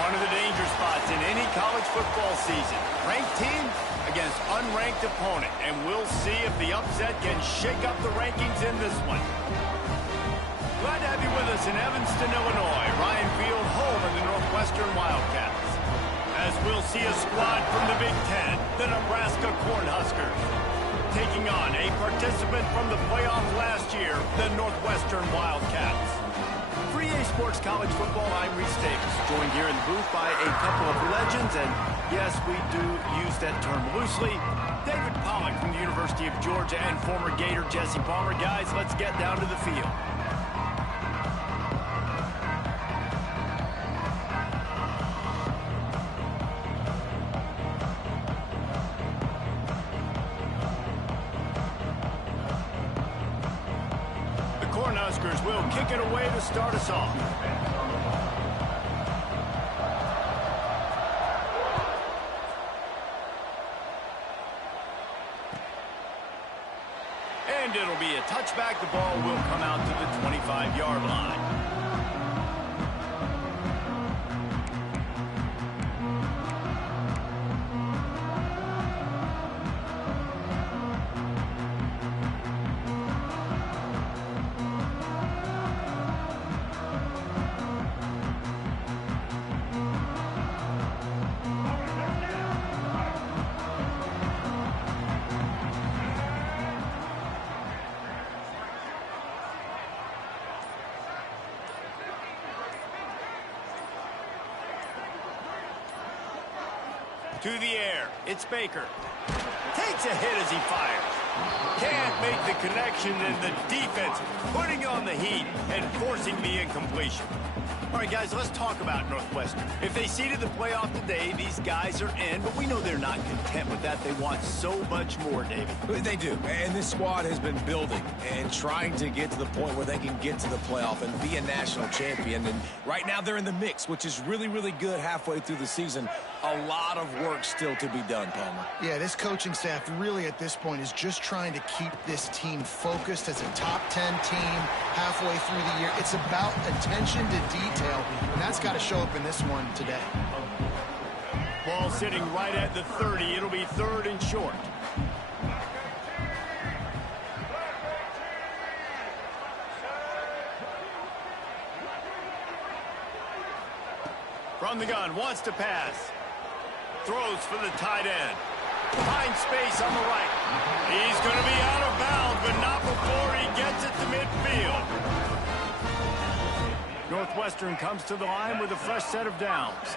One of the danger spots in any college football season. Ranked team against unranked opponent. And we'll see if the upset can shake up the rankings in this one. Glad to have you with us in Evanston, Illinois. Ryan Field, home of the Northwestern Wildcats. As we'll see a squad from the Big Ten, the Nebraska Cornhuskers. Taking on a participant from the playoff last year, the Northwestern Wildcats. For EA Sports College Football, I'm Reese Davis, joined here in the booth by a couple of legends, and yes, we do use that term loosely. David Pollack from the University of Georgia and former Gator Jesse Palmer. Guys, let's get down to the field. Cornhuskers will kick it away to start us off. And it'll be a touchback. The ball will come out to the 25-yard line. To the air, it's Baker. Takes a hit as he fires. Can't make the connection, and the defense putting on the heat and forcing the incompletion. All right, guys, let's talk about Northwestern. If they seeded the playoff today, these guys are in, but we know they're not content with that. They want so much more, David. They do, and this squad has been building and trying to get to the point where they can get to the playoff and be a national champion. And right now they're in the mix, which is really, really good halfway through the season. A lot of work still to be done, Palmer. Yeah, this coaching staff really at this point is just trying to keep this team focused as a top 10 team halfway through the year. It's about attention to detail, and that's got to show up in this one today. Ball sitting right at the 30. It'll be third and short. From the gun, wants to pass. Throws for the tight end. Finds space on the right. He's going to be out of bounds, but not before he gets it to midfield. Northwestern comes to the line with a fresh set of downs.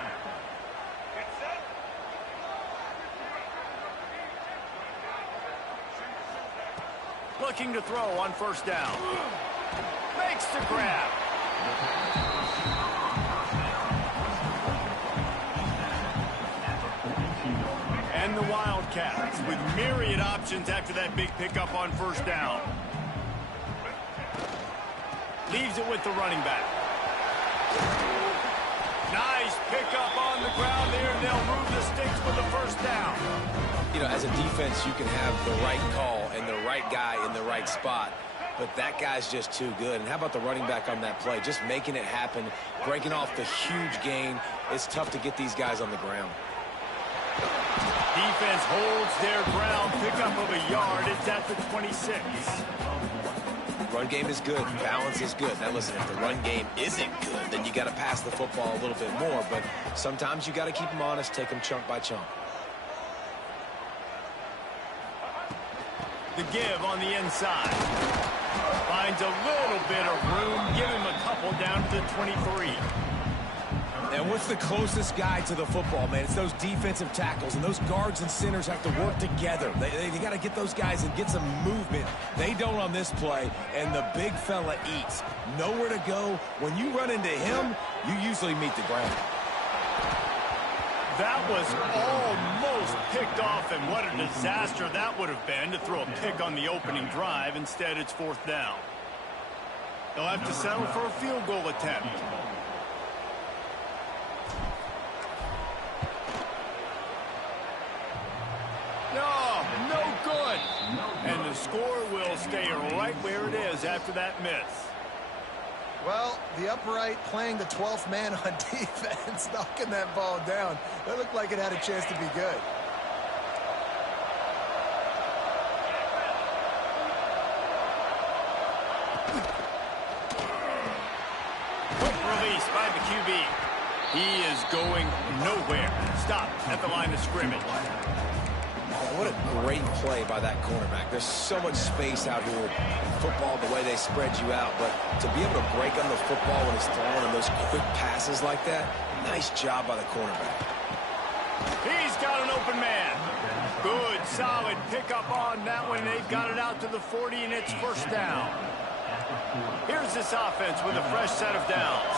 Looking to throw on first down. Makes the grab. And the Wildcats with myriad options after that big pickup on first down. Leaves it with the running back. Nice pickup on the ground there. They'll move the sticks with the first down. You know, as a defense, you can have the right call and the right guy in the right spot, but that guy's just too good. And how about the running back on that play? Just making it happen, breaking off the huge gain. It's tough to get these guys on the ground. Defense holds their ground. Pickup of a yard. It's at the 26. Run game is good. Balance is good. Now, listen, if the run game isn't good, then you got to pass the football a little bit more. But sometimes you got to keep them honest, take them chunk by chunk. The give on the inside. Finds a little bit of room. Give him a couple down to the 23. And what's the closest guy to the football, man? It's those defensive tackles, and those guards and centers have to work together. They got to get those guys and get some movement. They don't on this play, and the big fella eats. Nowhere to go. When you run into him, you usually meet the ground. That was almost picked off, and what a disaster that would have been to throw a pick on the opening drive. Instead, it's fourth down. They'll have to settle for a field goal attempt. No good. And the score will stay right where it is after that miss. Well, the upright playing the 12th man on defense, knocking that ball down. That looked like it had a chance to be good. Quick release by the QB. He is going nowhere. Stop at the line of scrimmage. What a great play by that cornerback. There's so much space out here in football, the way they spread you out. But to be able to break on the football when it's thrown and those quick passes like that, nice job by the cornerback. He's got an open man. Good, solid pickup on that one. They've got it out to the 40, and it's first down. Here's this offense with a fresh set of downs.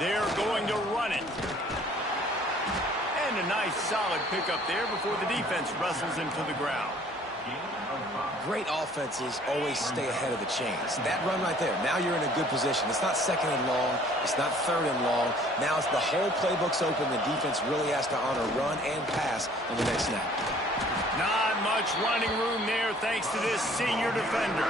They're going to run it. And a nice solid pickup there before the defense wrestles him to the ground. Great offenses always stay ahead of the chains. That run right there, now you're in a good position. It's not second and long. It's not third and long. Now it's the whole playbook's open. The defense really has to honor run and pass on the next snap. Not much running room there thanks to this senior defender.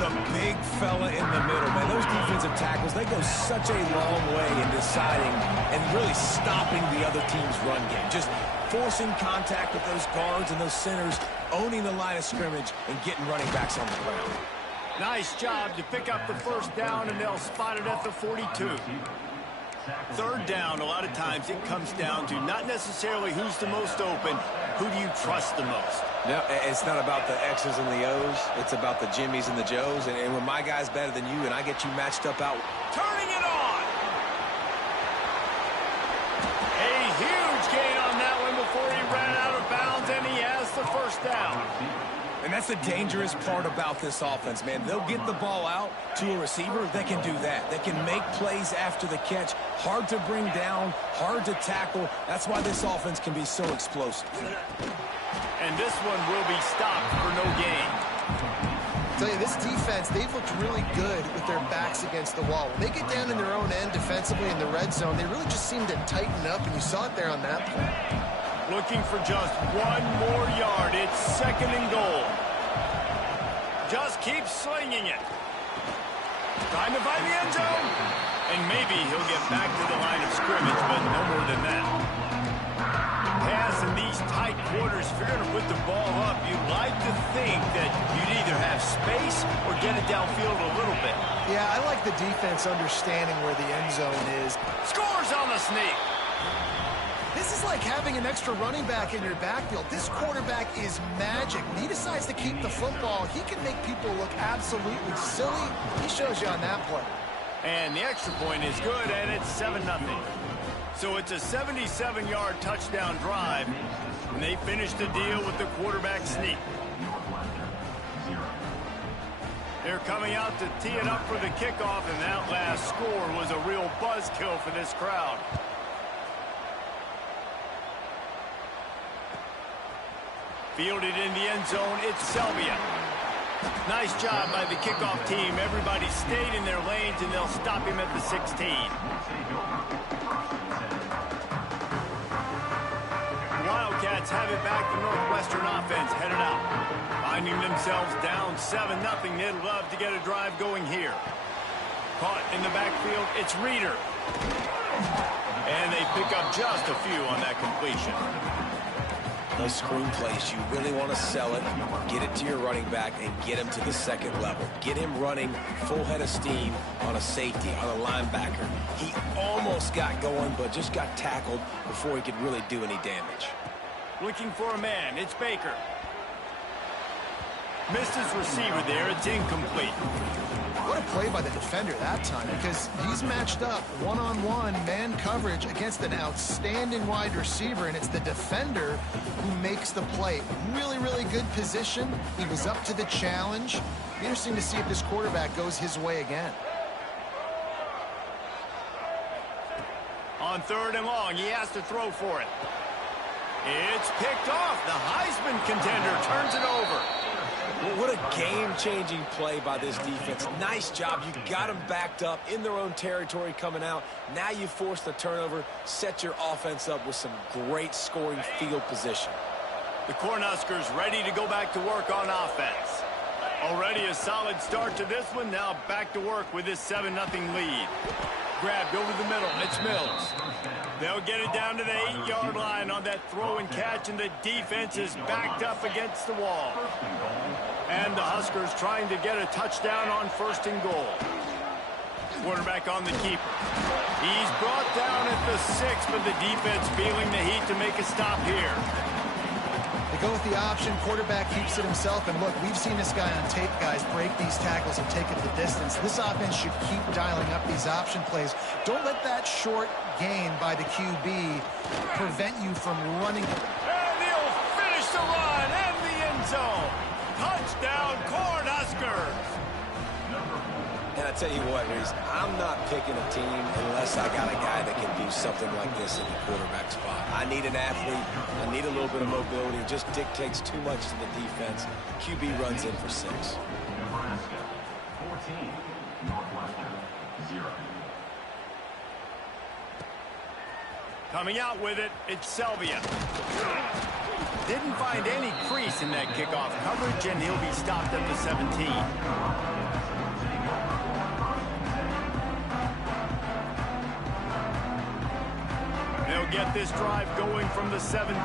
The big fella in the middle, man. Those defensive tackles, they go such a long way in deciding and really stopping the other team's run game. Just forcing contact with those guards and those centers, owning the line of scrimmage, and getting running backs on the ground. Nice job to pick up the first down, and they'll spot it at the 42. Third down, a lot of times it comes down to not necessarily who's the most open, who do you trust the most? No, it's not about the X's and the O's. It's about the Jimmies and the Joes. And when my guy's better than you and I get you matched up out. Turning it on! A huge gain on that one before he ran out of bounds, and he has the first down. And that's the dangerous part about this offense, man. They'll get the ball out to a receiver. They can do that. They can make plays after the catch. Hard to bring down, hard to tackle. That's why this offense can be so explosive. And this one will be stopped for no gain. I tell you, this defense, they've looked really good with their backs against the wall. When they get down in their own end defensively in the red zone, they really just seem to tighten up, and you saw it there on that play. Looking for just one more yard. It's second and goal. Just keep slinging it. Trying to find the end zone. And maybe he'll get back to the line of scrimmage, but no more than that. Pass in these tight quarters. If you're going to put the ball up, you'd like to think that you'd either have space or get it downfield a little bit. Yeah, I like the defense understanding where the end zone is. Scores on the sneak. This is like having an extra running back in your backfield. This quarterback is magic. When he decides to keep the football, he can make people look absolutely silly. He shows you on that play. And the extra point is good, and it's 7-0. So it's a 77-yard touchdown drive, and they finish the deal with the quarterback sneak. They're coming out to tee it up for the kickoff, and that last score was a real buzzkill for this crowd. Fielded in the end zone, it's Selvia. Nice job by the kickoff team. Everybody stayed in their lanes, and they'll stop him at the 16. The Wildcats have it back. The Northwestern offense headed out. Finding themselves down 7-0. They'd love to get a drive going here. Caught in the backfield, it's Reeder. And they pick up just a few on that completion. Those screen plays, you really want to sell it, get it to your running back, and get him to the second level. Get him running full head of steam on a safety, on a linebacker. He almost got going, but just got tackled before he could really do any damage. Looking for a man, it's Baker. Missed his receiver there, it's incomplete. What a play by the defender that time, because he's matched up one-on-one man coverage against an outstanding wide receiver, and it's the defender who makes the play. Really, really good position. He was up to the challenge. Interesting to see if this quarterback goes his way again. On third and long, he has to throw for it. It's picked off. The Heisman contender turns it over. What a game-changing play by this defense. Nice job. You got them backed up in their own territory coming out. Now you force the turnover, set your offense up with some great scoring field position. The Cornhuskers ready to go back to work on offense. Already a solid start to this one. Now back to work with this 7-0 lead. Grabbed over the middle. It's Mills. They'll get it down to the 8-yard line on that throw and catch, and the defense is backed up against the wall. And the Huskers trying to get a touchdown on 1st and goal. Quarterback on the keeper. He's brought down at the 6, but the defense feeling the heat to make a stop here. They go with the option. Quarterback keeps it himself. And look, we've seen this guy on tape, guys, break these tackles and take it the distance. This offense should keep dialing up these option plays. Don't let that short gain by the QB prevent you from running. And he'll finish the run in the end zone. Touchdown, Cornhuskers. And I tell you what, Reese, I'm not picking a team unless I got a guy that can do something like this in the quarterback spot. I need an athlete. I need a little bit of mobility. It just dictates too much to the defense. QB runs in for 6. Nebraska, 14. Northwestern, 0. Coming out with it, it's Selvia. Didn't find any crease in that kickoff coverage, and he'll be stopped at the 17. They'll get this drive going from the 17.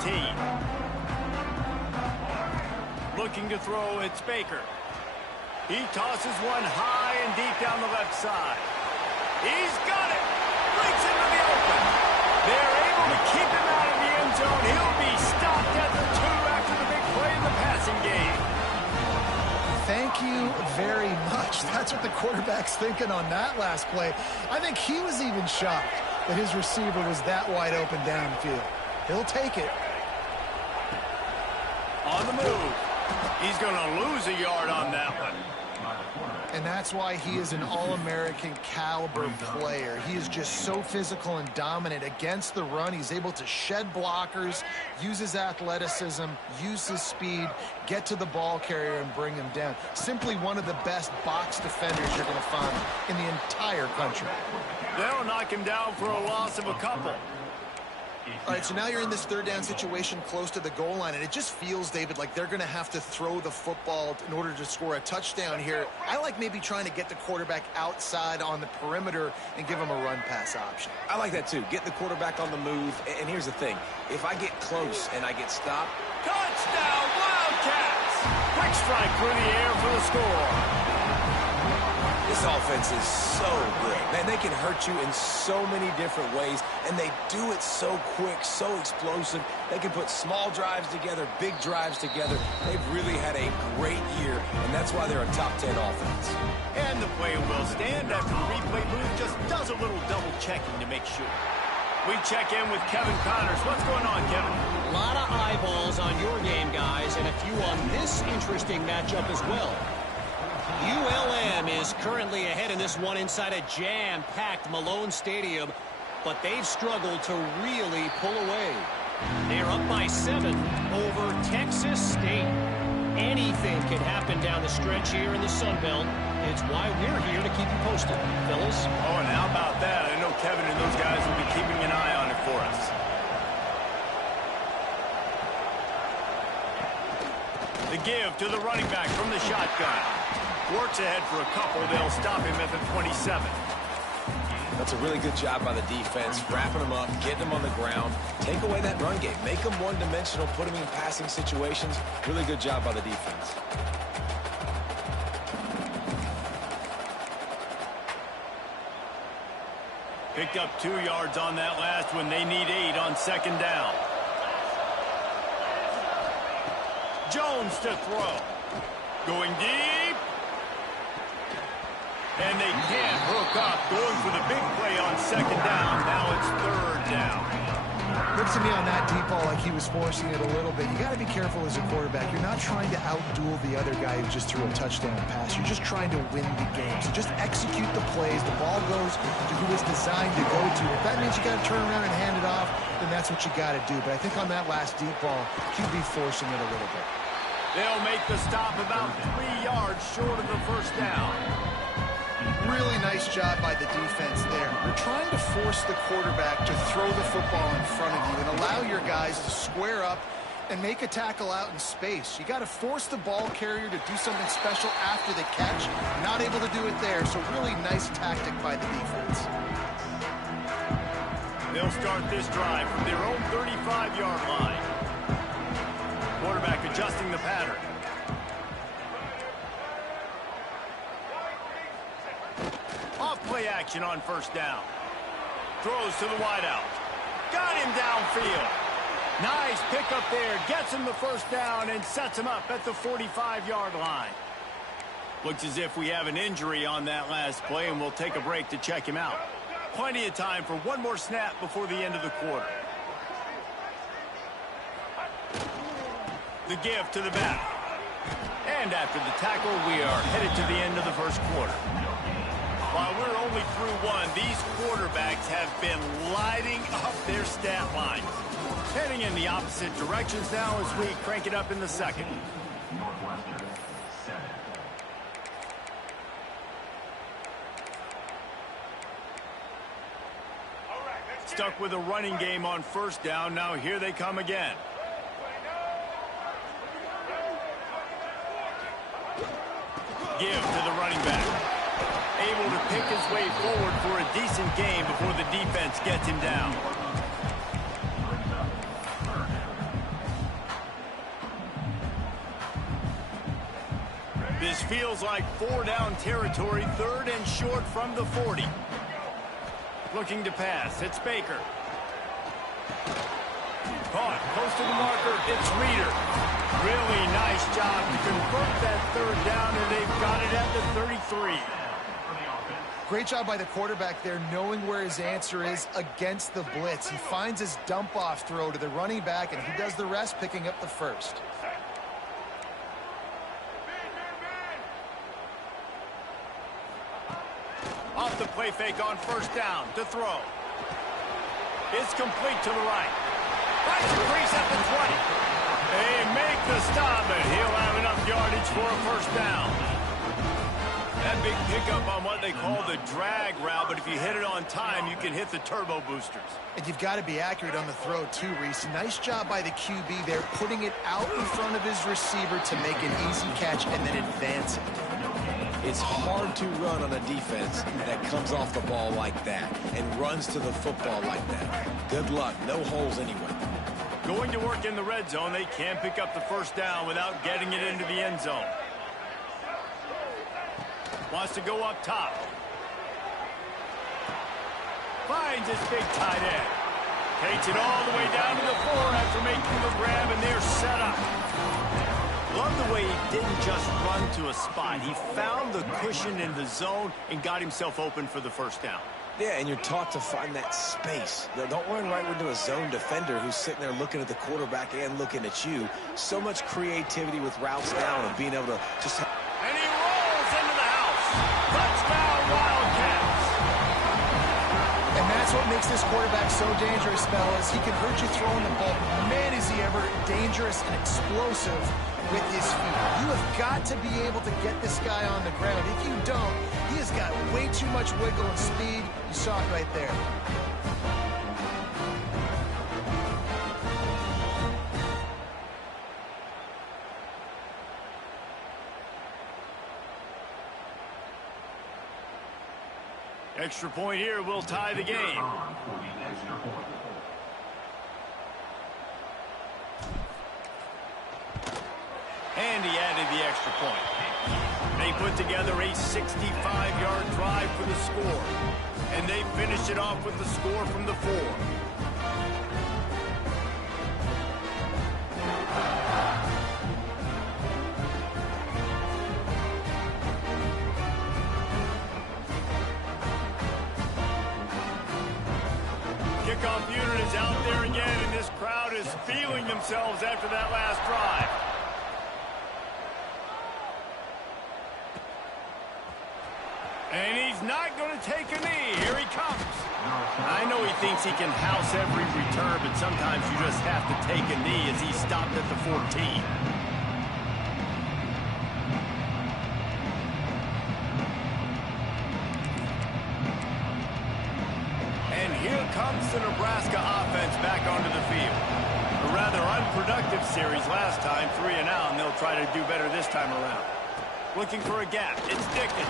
Looking to throw, it's Baker. He tosses one high and deep down the left side. He's got it. Breaks into the open. They're able to keep him out of the end zone. He'll be stopped at the 2 after the big play in the passing game. Thank you very much. That's what the quarterback's thinking on that last play. I think he was even shocked that his receiver was that wide open downfield. He'll take it. On the move. He's going to lose a yard on that one. And that's why he is an All-American caliber player. He is just so physical and dominant against the run. He's able to shed blockers, use his athleticism, use his speed, get to the ball carrier and bring him down. Simply one of the best box defenders you're going to find in the entire country. They'll knock him down for a loss of a couple. All right, so now you're in this 3rd down situation close to the goal line, and it just feels, David, like they're going to have to throw the football in order to score a touchdown here. I like maybe trying to get the quarterback outside on the perimeter and give him a run-pass option. I like that, too. Get the quarterback on the move. And here's the thing. If I get close and I get stopped. Touchdown, Wildcats! Quick strike through the air for the score. This offense is so good. Man, they can hurt you in so many different ways, and they do it so quick, so explosive. They can put small drives together, big drives together. They've really had a great year, and that's why they're a top 10 offense. And the play will stand after the replay booth just does a little double-checking to make sure. We check in with Kevin Connors. What's going on, Kevin? A lot of eyeballs on your game, guys, and a few on this interesting matchup as well. ULM is currently ahead in this one inside a jam-packed Malone Stadium, but they've struggled to really pull away. They're up by 7 over Texas State. Anything can happen down the stretch here in the Sun Belt. It's why we're here to keep you posted, fellas. Oh, and how about that? I know Kevin and those guys will be keeping an eye on it for us. The give to the running back from the shotgun. Works ahead for a couple. They'll stop him at the 27. That's a really good job by the defense, wrapping them up, getting them on the ground, take away that run game, make them one-dimensional, put them in passing situations. Really good job by the defense. Picked up 2 yards on that last one. They need 8 on 2nd down. Jones to throw. Going deep. And they can't hook up. Going for the big play on 2nd down. Now it's 3rd down. Looks to me on that deep ball like he was forcing it a little bit. You got to be careful as a quarterback. You're not trying to outduel the other guy who just threw a touchdown pass. You're just trying to win the game. So just execute the plays. The ball goes to who it's designed to go to. If that means you got to turn around and hand it off, then that's what you got to do. But I think on that last deep ball, QB forcing it a little bit. They'll make the stop about 3 yards short of the 1st down. Really nice job by the defense there. You're trying to force the quarterback to throw the football in front of you and allow your guys to square up And make a tackle out in space. You got to force the ball carrier to do something special after the catch. Not able to do it there, so really nice tactic by the defense. They'll start this drive from their own 35-yard line. Quarterback adjusting the pattern. Off play action on first down. Throws to the wideout. Got him downfield. Nice pickup there. Gets him the first down and sets him up at the 45-yard line. Looks as if we have an injury on that last play, and we'll take a break to check him out. Plenty of time for one more snap before the end of the quarter. The give to the back. And after the tackle, we are headed to the end of the first quarter. While we're only through one, these quarterbacks have been lighting up their stat line. Heading in the opposite directions now as we crank it up in the second. Northwestern, 7. Stuck with a running game on first down. Now here they come again. Give to the running back. Able to pick his way forward for a decent game before the defense gets him down. This feels like 4-down territory, 3rd and short from the 40. Looking to pass. It's Baker. Caught. Close to the marker. It's Reeder. Really nice job to convert that 3rd down, and they've got it at the 33. Great job by the quarterback there, knowing where his answer is against the blitz. He finds his dump-off throw to the running back, and he does the rest, picking up the first. Off the play fake on first down to throw. It's complete to the right. Finds a crease at the 20. They make the stop, and he'll have enough yardage for a first down. That big pickup on what they call the drag route, but if you hit it on time, you can hit the turbo boosters. And you've got to be accurate on the throw too, Reese. Nice job by the QB there, putting it out in front of his receiver to make an easy catch and then advance it. It's hard to run on a defense that comes off the ball like that and runs to the football like that. Good luck. No holes anyway. Going to work in the red zone, they can pick up the first down without getting it into the end zone. Wants to go up top. Finds his big tight end. Takes it all the way down to the 4 after making the grab, and they're set up. Love the way he didn't just run to a spot. He found the cushion in the zone and got himself open for the first down. Yeah, and you're taught to find that space. Don't run right into a zone defender who's sitting there looking at the quarterback and looking at you. So much creativity with routes now and being able to just... And he rolls into the house. Touchdown, Wildcats. And that's what makes this quarterback so dangerous, fellas. He can hurt you throwing the ball. Man, is he ever dangerous and explosive with his feet. You have got to be able to get this guy on the ground. If you don't, he has got way too much wiggle and speed. You saw it right there. Extra point here will tie the game. And he added the extra point. They put together a 65-yard drive for the score. And they finished it off with the score from the 4. Kickoff unit is out there again, and this crowd is feeling themselves after that last drive. And he's not going to take a knee. Here he comes. I know he thinks he can house every return, but sometimes you just have to take a knee as he stopped at the 14. And here comes the Nebraska offense back onto the field. A rather unproductive series last time, 3 and out, and they'll try to do better this time around. Looking for a gap. It's Dickens.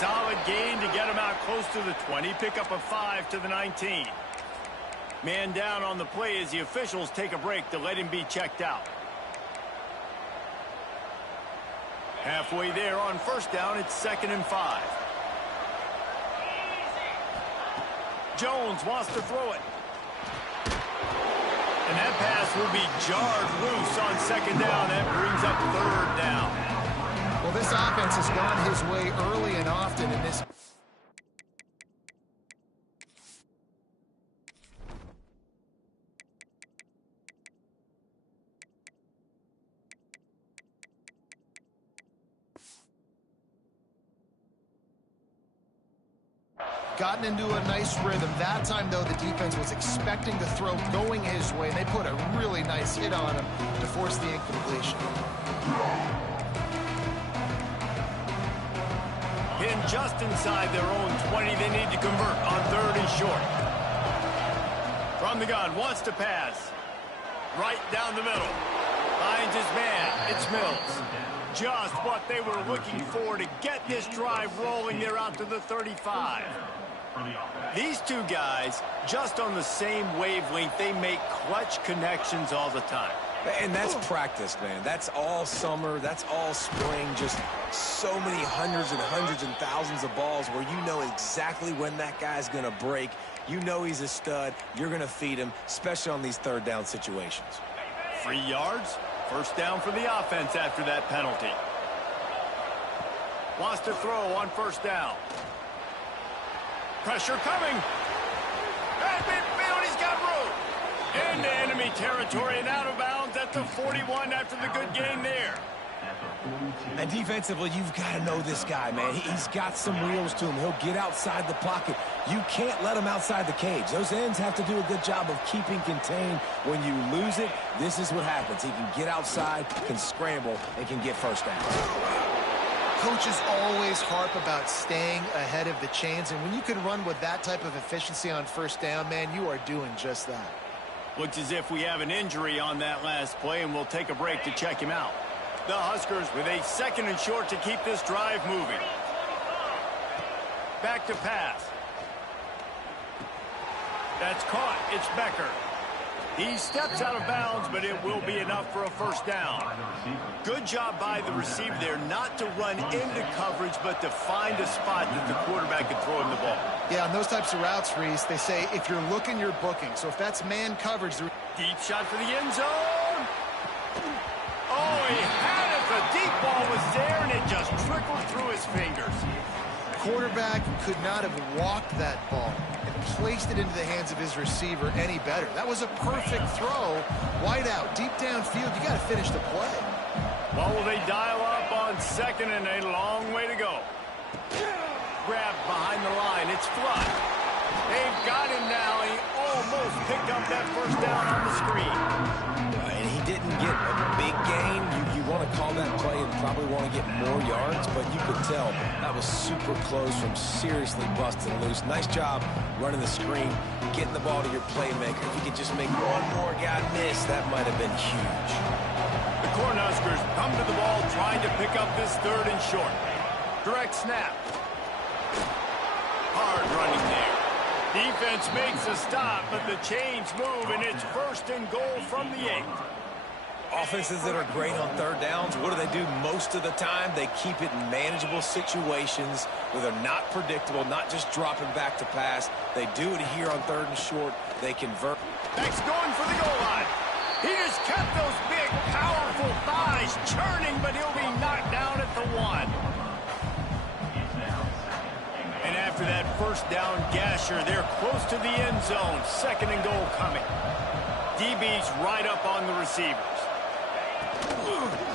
Solid gain to get him out close to the 20. Pick up a 5 to the 19. Man down on the play as the officials take a break to let him be checked out. Halfway there on first down, it's 2nd and 5. Jones wants to throw it. And that pass will be jarred loose on 2nd down. That brings up 3rd down. Well, this offense has gone his way early and often in this. Gotten into a nice rhythm. That time, though, the defense was expecting the throw going his way, and they put a really nice hit on him to force the incompletion. Hitting just inside their own 20. They need to convert on 3rd and short. From the gun, wants to pass. Right down the middle. Finds his man. It's Mills. Just what they were looking for to get this drive rolling. They're out to the 35. These two guys, just on the same wavelength, they make clutch connections all the time. And that's practice, man. That's all summer. That's all spring. Just so many hundreds and thousands of balls where you know exactly when that guy's going to break. You know he's a stud. You're going to feed him, especially on these 3rd down situations. 3 yards. First down for the offense after that penalty. Wants to throw on 1st down. Pressure coming. Hey, midfield, he's got room. Into enemy territory and out of bounds at the 41 after the good game there. And defensively, you've got to know this guy, man. He's got some wheels to him. He'll get outside the pocket. You can't let him outside the cage. Those ends have to do a good job of keeping contained. When you lose it, this is what happens. He can get outside, can scramble, and can get first down. Coaches always harp about staying ahead of the chains, and when you can run with that type of efficiency on 1st down, man, you are doing just that. Looks as if we have an injury on that last play, and we'll take a break to check him out. The Huskers with a 2nd and short to keep this drive moving. Back to pass. That's caught. It's Becker. He steps out of bounds, but it will be enough for a 1st down. Good job by the receiver there not to run into coverage, but to find a spot that the quarterback can throw him the ball. Yeah, on those types of routes, Reese, they say if you're looking, you're booking. So if that's man coverage... Deep shot for the end zone. Oh, he had it. The deep ball was there, and it just trickled through his fingers. Quarterback could not have walked that ball and placed it into the hands of his receiver any better. That was a perfect throw. Wide out, deep downfield. You got to finish the play. Well, will they dial up on 2nd and a long way to go? Grabbed behind the line. It's Flood. They've got him now. He almost picked up that 1st down on the screen. And he didn't get a big gain. You want to call that play and probably want to get more yards, but you could tell that was super close from seriously busting loose. Nice job running the screen, getting the ball to your playmaker. If you could just make one more guy miss, that might have been huge. The Cornhuskers come to the ball trying to pick up this 3rd and short. Direct snap. Hard running there. Defense makes a stop, but the chains move, and it's 1st and goal from the 8. Offenses that are great on 3rd downs, what do? Most of the time, they keep it in manageable situations where they're not predictable, not just dropping back to pass. They do it here on 3rd and short. They convert. Next going for the goal line. He just kept those big, powerful thighs churning, but he'll be knocked down at the 1. And after that 1st down gasher, they're close to the end zone. 2nd and goal coming. DB's right up on the receivers.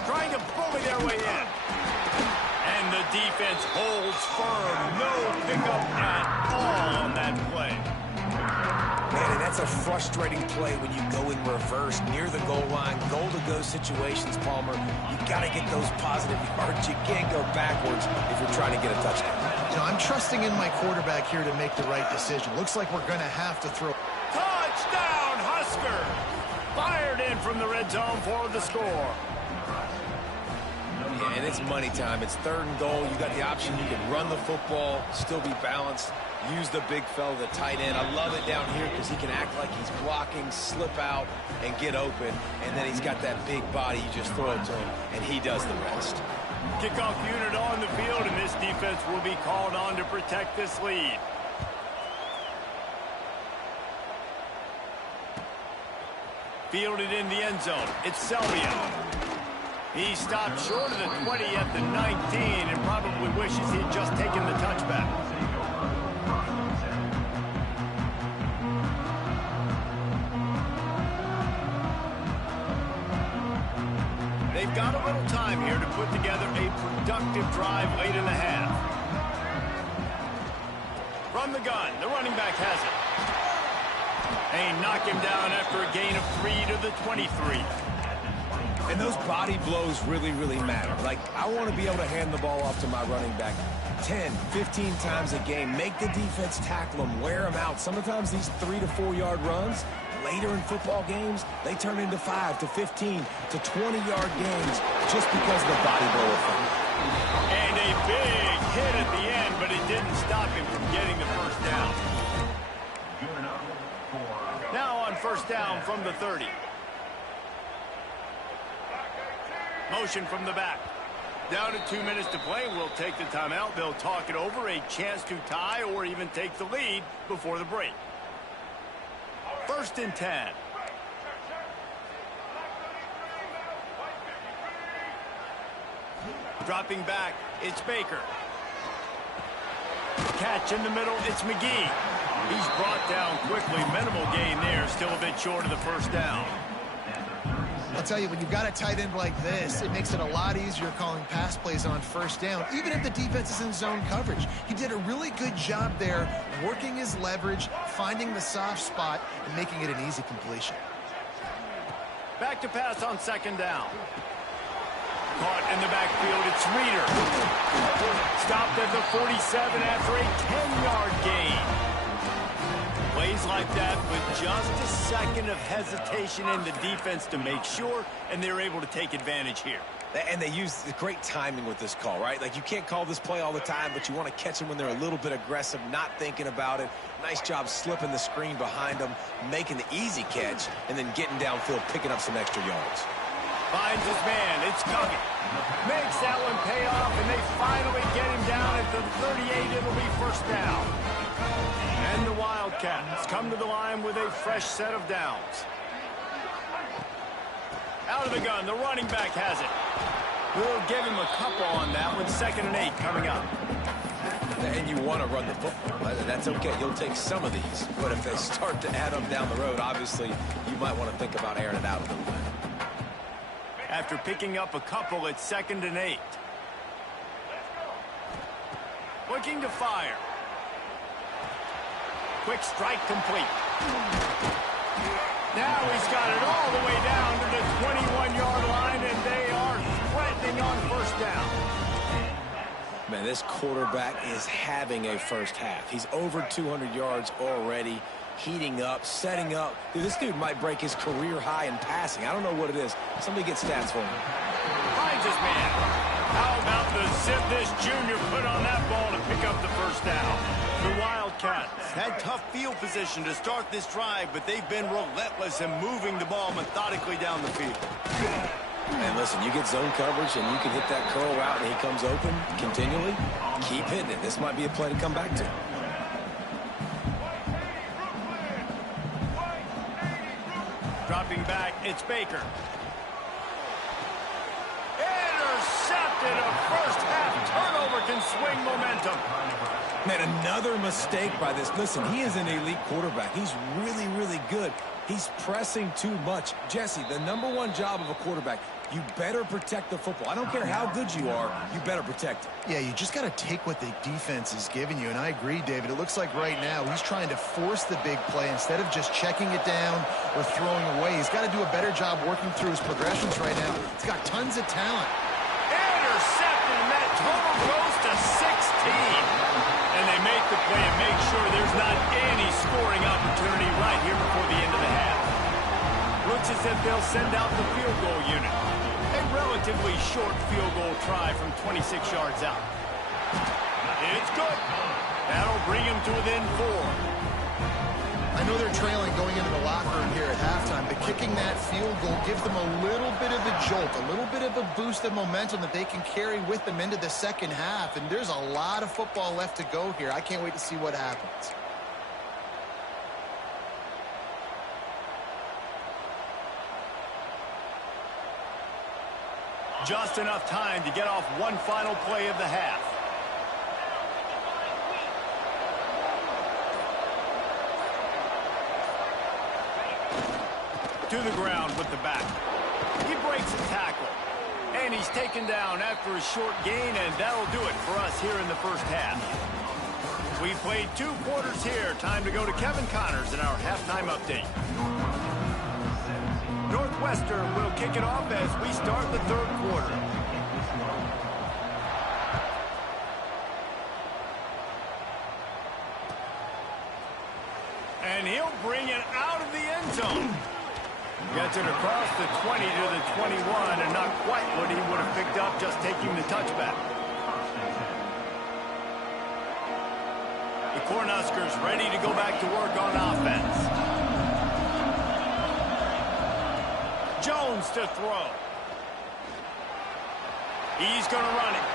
Trying to bully their way in. And the defense holds firm. No pickup at all on that play. Man, and that's a frustrating play when you go in reverse near the goal line, goal-to-go situations, Palmer. You got to get those positive yards. You can't go backwards if you're trying to get a touchdown. You know, I'm trusting in my quarterback here to make the right decision. Looks like we're going to have to throw. Touchdown, Husker! Fired in And from the red zone for the score. Yeah, and it's money time. It's 3rd and goal. You got the option. You can run the football, still be balanced, use the big fella, the tight end. I love it down here because he can act like he's blocking, slip out, and get open. And then he's got that big body. You just throw it to him, and he does the rest. Kickoff unit on the field, and this defense will be called on to protect this lead. Fielded in the end zone. It's Selvia. He stopped short of the 20 at the 19 and probably wishes he'd just taken the touchback. They've got a little time here to put together a productive drive late in the half. From the gun, the running back has it. They knock him down after a gain of 3 to the 23. And those body blows really, really matter. Like, I want to be able to hand the ball off to my running back 10, 15 times a game. Make the defense tackle them, wear them out. Sometimes these 3 to 4 yard runs, later in football games, they turn into 5 to 15 to 20 yard gains just because of the body blow effect. And a big hit at the end, but it didn't stop him from getting the first down. Now on first down from the 30. Motion from the back. Down to 2 minutes to play. We'll take the timeout. They'll talk it over. A chance to tie or even take the lead before the break. 1st and 10. Dropping back, it's Baker. Catch in the middle, it's McGee. He's brought down quickly. Minimal gain there. Still a bit short of the first down. I'll tell you, when you've got a tight end like this, it makes it a lot easier calling pass plays on first down, even if the defense is in zone coverage. He did a really good job there, working his leverage, finding the soft spot, and making it an easy completion. Back to pass on 2nd down. Caught in the backfield, it's Reeder. Stopped at the 47 after a 10-yard gain. Plays like that with just a second of hesitation in the defense to make sure, and they're able to take advantage here. And they use the great timing with this call, right? Like, you can't call this play all the time, but you want to catch them when they're a little bit aggressive, not thinking about it. Nice job slipping the screen behind them, making the easy catch, and then getting downfield, picking up some extra yards. Finds his man. It's Covey. Makes that one pay off, and they finally get him down at the 38. It'll be first down. And the Wildcats come to the line with a fresh set of downs. Out of the gun, the running back has it. We'll give him a couple on that one. 2nd and 8 coming up. And you want to run the football. That's okay. You'll take some of these. But if they start to add up down the road, obviously, you might want to think about airing it out a little bit. After picking up a couple, it's 2nd and 8. Looking to fire. Quick strike complete. Now he's got it all the way down to the 21-yard line, and they are threatening on first down. Man, this quarterback is having a first half. He's over 200 yards already, heating up, setting up. Dude, this dude might break his career high in passing. I don't know what it is. Somebody get stats for him. Finds his man. How about the zip this junior put on that ball to pick up the first down? The Wildcats had tough field position to start this drive, but they've been relentless in moving the ball methodically down the field. And listen, you get zone coverage and you can hit that curl route and he comes open continually. Keep hitting it. This might be a play to come back to. Dropping back, it's Baker. Intercepted. A first half turnover can swing momentum. Man, another mistake by this. Listen, he is an elite quarterback. He's really, really good. He's pressing too much. Jesse, the #1 job of a quarterback, you better protect the football. I don't care how good you are, you better protect it. Yeah, you just got to take what the defense is giving you, and I agree, David. It looks like right now he's trying to force the big play instead of just checking it down or throwing away. He's got to do a better job working through his progressions right now. He's got tons of talent. Intercepted, and that total goes to 16. And they make the play and make sure there's not any scoring opportunity right here before the end of the half. Looks as if they'll send out the field goal unit. A relatively short field goal try from 26 yards out. It's good. That'll bring him to within 4. I know they're trailing going into the locker room here at halftime, but kicking that field goal gives them a little bit of a jolt, a little bit of a boost of momentum that they can carry with them into the second half. And there's a lot of football left to go here. I can't wait to see what happens. Just enough time to get off one final play of the half. To the ground with the back. He breaks a tackle. And he's taken down after a short gain, and that'll do it for us here in the first half. We played 2 quarters here. Time to go to Kevin Connors in our halftime update. Northwestern will kick it off as we start the 3rd quarter. And he'll bring it out of the end zone. Gets it across the 20 to the 21, and not quite what he would have picked up just taking the touchback. The Cornhuskers ready to go back to work on offense. Jones to throw. He's going to run it.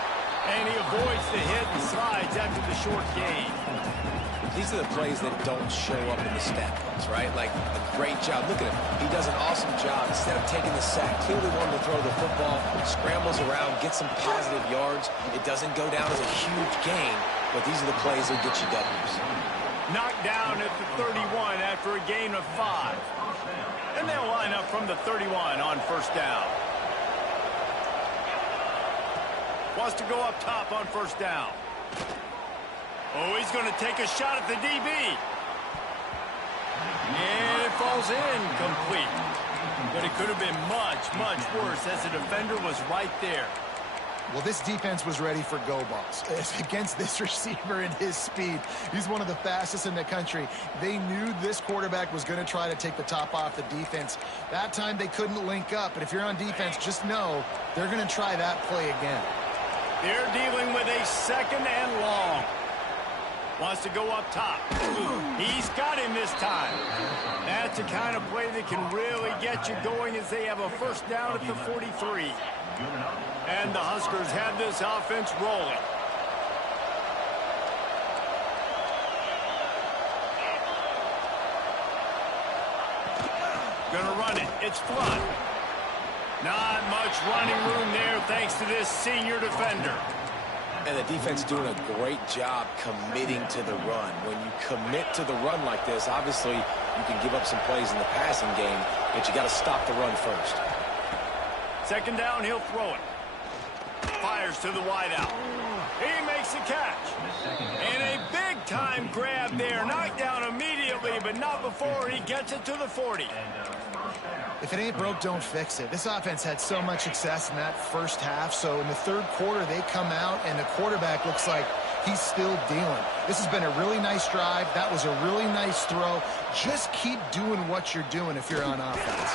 And he avoids the hit and slides after the short gain. These are the plays that don't show up in the stat books, right? Like a great job. Look at him. He does an awesome job. Instead of taking the sack, clearly wanted to throw the football, scrambles around, gets some positive yards. It doesn't go down as a huge gain, but these are the plays that get you W's. Knocked down at the 31 after a gain of 5. And they'll line up from the 31 on first down. Wants to go up top on first down. Oh, he's going to take a shot at the DB. And it falls in complete. But it could have been much, much worse as the defender was right there. Well, this defense was ready for go balls. Against this receiver and his speed, he's one of the fastest in the country. They knew this quarterback was going to try to take the top off the defense. That time they couldn't link up, but if you're on defense, just know they're going to try that play again. They're dealing with a 2nd and long. Wants to go up top. He's got him this time. That's the kind of play that can really get you going as they have a first down at the 43. And the Huskers have this offense rolling. Gonna run it. It's Flood. Not much running room there thanks to this senior defender. And the defense doing a great job committing to the run. When you commit to the run like this, obviously you can give up some plays in the passing game, but you got to stop the run first. 2nd down, he'll throw it. Fires to the wideout. He makes the catch. And a big-time grab there. Knocked down immediately, but not before he gets it to the 40. If it ain't broke, don't fix it. This offense had so much success in that first half, so in the 3rd quarter, they come out, and the quarterback looks like he's still dealing. This has been a really nice drive. That was a really nice throw. Just keep doing what you're doing if you're on offense.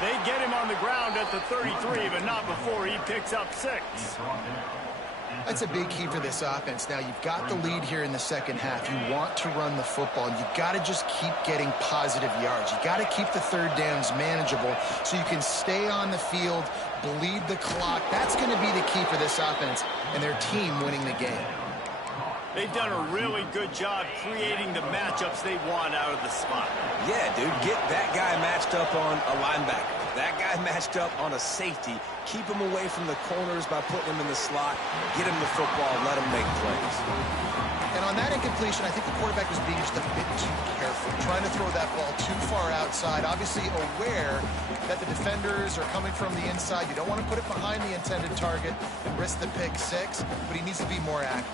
They get him on the ground at the 33, but not before he picks up 6. That's a big key for this offense. Now, you've got the lead here in the second half. You want to run the football. You've got to just keep getting positive yards. You've got to keep the 3rd downs manageable so you can stay on the field, bleed the clock. That's going to be the key for this offense and their team winning the game. They've done a really good job creating the matchups they want out of the spot. Yeah, dude, get that guy matched up on a linebacker. That guy matched up on a safety. Keep him away from the corners by putting him in the slot. Get him the football. Let him make plays. And on that incompletion, I think the quarterback was being just a bit too careful, trying to throw that ball too far outside, obviously aware that the defenders are coming from the inside. You don't want to put it behind the intended target and risk the pick 6, but he needs to be more accurate.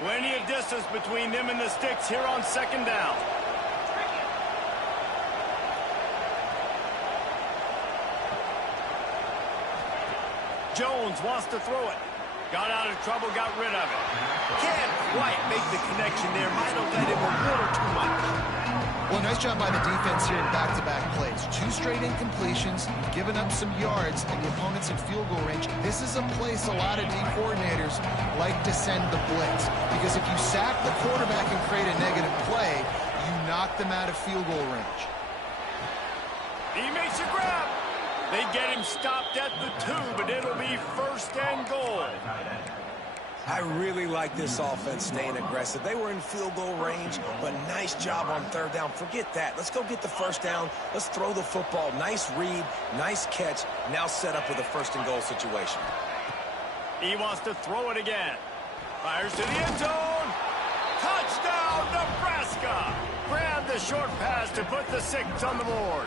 Plenty of distance between them and the sticks here on 2nd down. Jones wants to throw it. Got out of trouble, got rid of it. Can't quite make the connection there. Might have let him a little too much. Well, nice job by the defense here in back-to-back plays. 2 straight incompletions, giving up some yards, and the opponent's in field goal range. This is a place a lot of D coordinators like to send the blitz, because if you sack the quarterback and create a negative play, you knock them out of field goal range. He makes a grab. They get him stopped at the 2, but it'll be 1st and goal. I really like this offense staying aggressive. They were in field goal range, but nice job on 3rd down. Forget that. Let's go get the 1st down. Let's throw the football. Nice read, nice catch. Now set up with a 1st and goal situation. He wants to throw it again. Fires to the end zone. Touchdown, Nebraska. Grab the short pass to put the 6 on the board.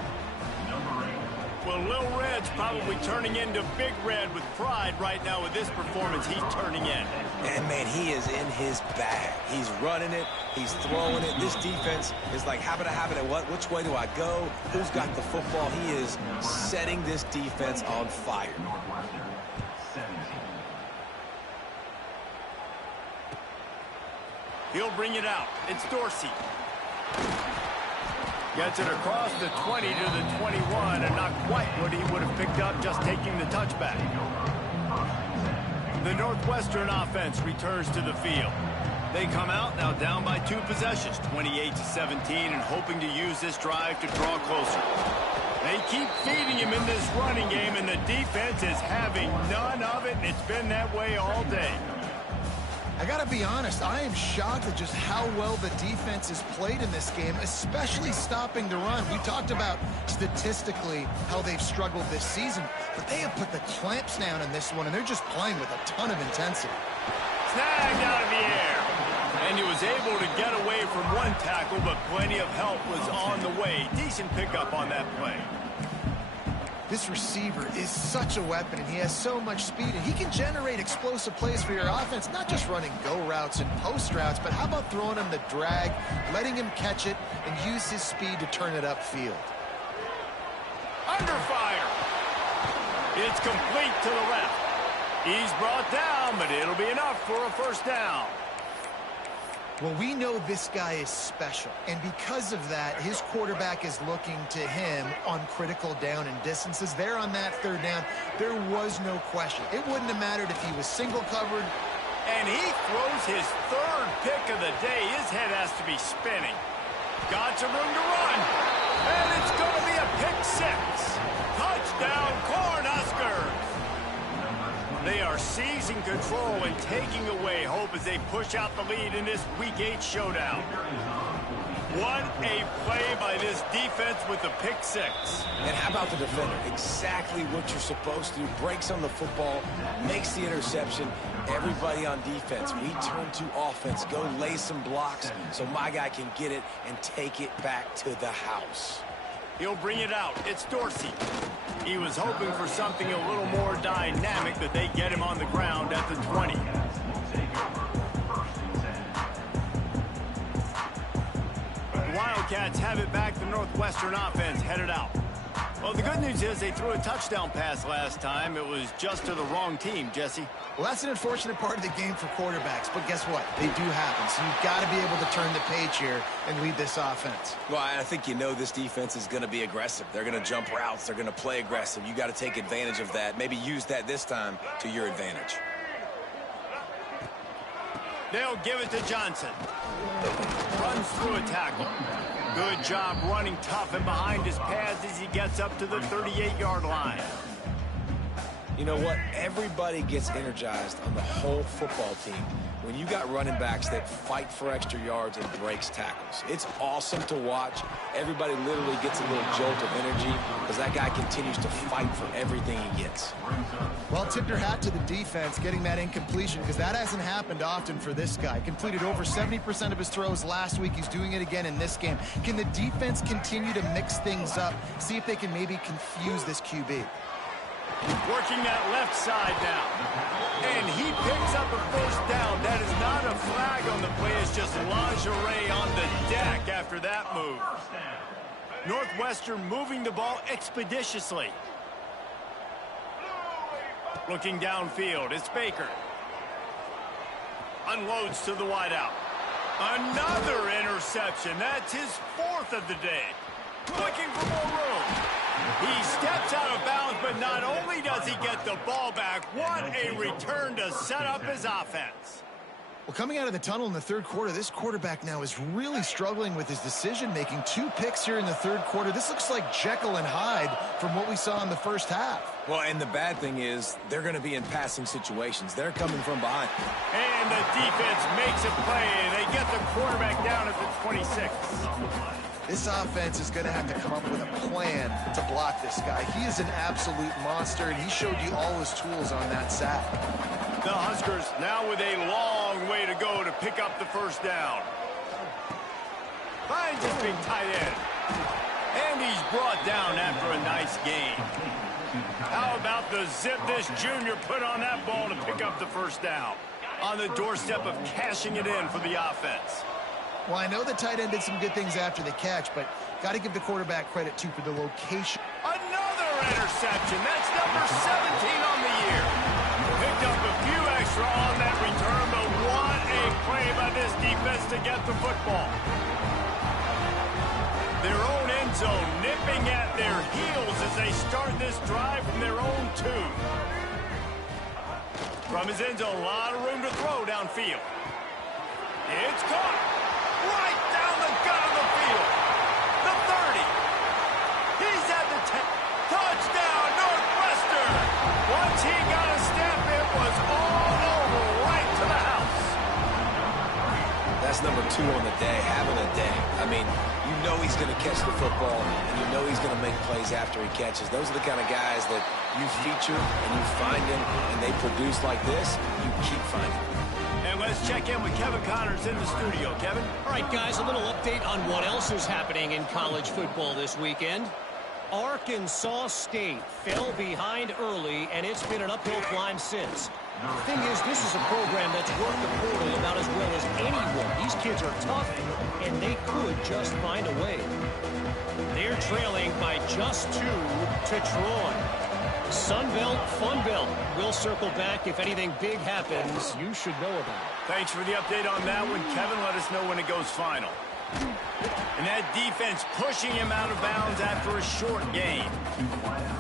Well, Lil Red's probably turning into Big Red with pride right now with this performance he's turning in. And, man, he is in his bag. He's running it. He's throwing it. This defense is like, have it, what? Which way do I go? Who's got the football? He is setting this defense on fire. He'll bring it out. It's Dorsey. Gets it across the 20 to the 21, and not quite what he would have picked up just taking the touchback. The Northwestern offense returns to the field. They come out now down by 2 possessions, 28-17, and hoping to use this drive to draw closer. They keep feeding him in this running game, and the defense is having none of it, and it's been that way all day. I got to be honest, I am shocked at just how well the defense has played in this game, especially stopping the run. We talked about statistically how they've struggled this season, but they have put the clamps down in this one, and they're just playing with a ton of intensity. Snagged out of the air. And he was able to get away from one tackle, but plenty of help was on the way. Decent pickup on that play. This receiver is such a weapon, and he has so much speed, and he can generate explosive plays for your offense, not just running go routes and post routes, but how about throwing him the drag, letting him catch it, and use his speed to turn it upfield. Under fire. It's complete to the left. He's brought down, but it'll be enough for a 1st down. Well, we know this guy is special, and because of that, his quarterback is looking to him on critical down and distances. There on that 3rd down, there was no question. It wouldn't have mattered if he was single covered. And he throws his 3rd pick of the day. His head has to be spinning. Got some room to run, and it's going to be a pick 6. Touchdown, Cornhuskers. They are seizing control and taking away hope as they push out the lead in this Week 8 showdown. What a play by this defense with the pick 6. And how about the defender? Exactly what you're supposed to do. Breaks on the football, makes the interception. Everybody on defense, we turn to offense. Go lay some blocks so my guy can get it and take it back to the house. He'll bring it out. It's Dorsey. He was hoping for something a little more dynamic, but they get him on the ground at the 20. The Wildcats have it back. The Northwestern offense headed out. Well, the good news is they threw a touchdown pass last time. It was just to the wrong team, Jesse. Well, that's an unfortunate part of the game for quarterbacks, but guess what? They do happen, so you've got to be able to turn the page here and lead this offense. Well, I think you know this defense is going to be aggressive. They're going to jump routes. They're going to play aggressive. You got to take advantage of that. Maybe use that this time to your advantage. They'll give it to Johnson. Runs through a tackle. Good job running tough and behind his pads as he gets up to the 38-yard line. You know what? Everybody gets energized on the whole football team when you got running backs that fight for extra yards and breaks tackles. It's awesome to watch. Everybody literally gets a little jolt of energy because that guy continues to fight for everything he gets. Well, tip your hat to the defense getting that incompletion because that hasn't happened often for this guy. Completed over 70% of his throws last week. He's doing it again in this game. Can the defense continue to mix things up? See if they can maybe confuse this QB. Working that left side now. And he picks up a 1st down. That is not a flag on the play. It's just lingerie on the deck after that move. Northwestern moving the ball expeditiously. Looking downfield, it's Baker. Unloads to the wideout. Another interception. reception. That's his 4th of the day. Looking for more room. He steps out of bounds, but not only does he get the ball back, what a return to set up his offense. Well, coming out of the tunnel in the third quarter, this quarterback now is really struggling with his decision-making. 2 picks here in the third quarter. This looks like Jekyll and Hyde from what we saw in the first half. Well, and the bad thing is they're going to be in passing situations. They're coming from behind. And the defense makes a play. They get the quarterback down at the 26. This offense is going to have to come up with a plan to block this guy. He is an absolute monster, and he showed you all his tools on that sack. The Huskers now with a long way to go to pick up the first down. Finds his big tight end. And he's brought down after a nice gain. How about the zip this junior put on that ball to pick up the first down? On the doorstep of cashing it in for the offense. Well, I know the tight end did some good things after the catch, but got to give the quarterback credit, too, for the location. Another interception. That's number 17 on the year. Picked up a few extra on that return, but what a play by this defense to get the football. Their own end zone nipping at their heels as they start this drive from their own 2. From his end zone, a lot of room to throw downfield. It's caught. Right down the gut of the field. The 30. He's at the 10. Touchdown, Northwestern. Once he got a step, it was all over right to the house. That's number 2 on the day, having a day. I mean, you know he's going to catch the football, and you know he's going to make plays after he catches. Those are the kind of guys that you feature and you find them, and they produce like this, you keep finding them. And let's check in with Kevin Connors in the studio. Kevin? All right, guys, a little update on what else is happening in college football this weekend. Arkansas State fell behind early, and it's been an uphill climb since. The thing is, this is a program that's worked the portal about as well as anyone. These kids are tough, and they could just find a way. They're trailing by just 2 to Troy. Sunbelt, Funbelt. We'll circle back if anything big happens you should know about. Thanks for the update on that one, Kevin. Let us know when it goes final. And that defense pushing him out of bounds after a short gain.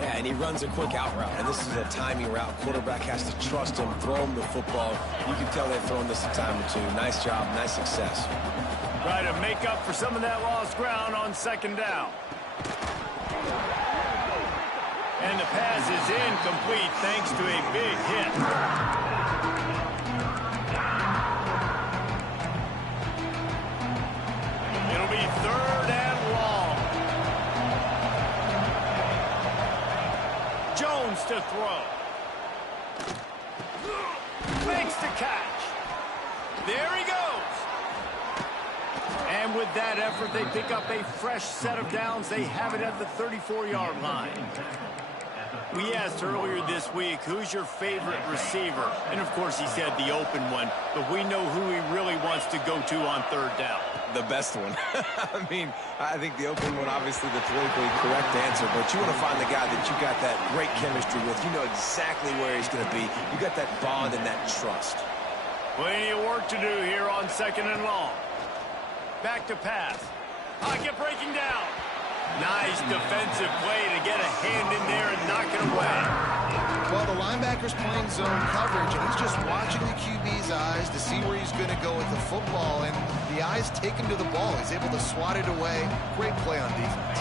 Yeah, and he runs a quick out route, and this is a timing route. Quarterback has to trust him, throw him the football. You can tell they've thrown this a time or 2. Nice job, nice success. Try to make up for some of that lost ground on second down. And the pass is incomplete thanks to a big hit. It'll be 3rd and long. Jones to throw. Makes the catch. There he goes. And with that effort, they pick up a fresh set of downs. They have it at the 34-yard line. We asked earlier this week, who's your favorite receiver? And, of course, he said the open one, but we know who he really wants to go to on 3rd down. The best one. I mean, I think the open one, obviously the politically correct answer, but you want to find the guy that you got that great chemistry with. You know exactly where he's going to be. You got that bond and that trust. Plenty of work to do here on 2nd and long. Back to pass. Pocket breaking down. Nice defensive play to get a hand in there and knock it away. Well, the linebacker's playing zone coverage, and he's just watching the QB's eyes to see where he's going to go with the football, and the eyes take him to the ball. He's able to swat it away. Great play on defense.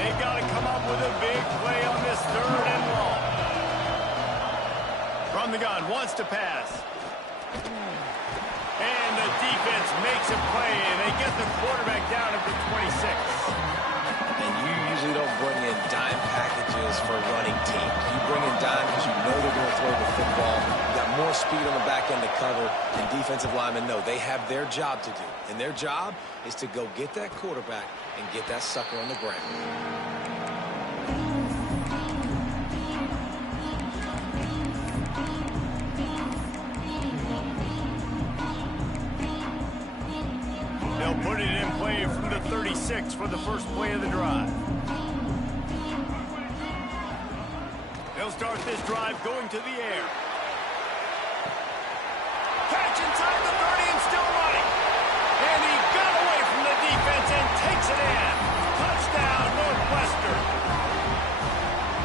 They've got to come up with a big play on this 3rd and long. From the gun, wants to pass. And the defense makes a play, and they get the quarterback down at the 26. And you usually don't bring in dime packages for running teams. You bring in dime because you know they're going to throw the football. You got more speed on the back end to cover, and defensive linemen know they have their job to do. And their job is to go get that quarterback and get that sucker on the ground. They'll put it in play from the 36 for the first play of the drive. They'll start this drive going to the air. Catch inside the 30 and still running. And he got away Fires and takes it in. Touchdown, Northwestern.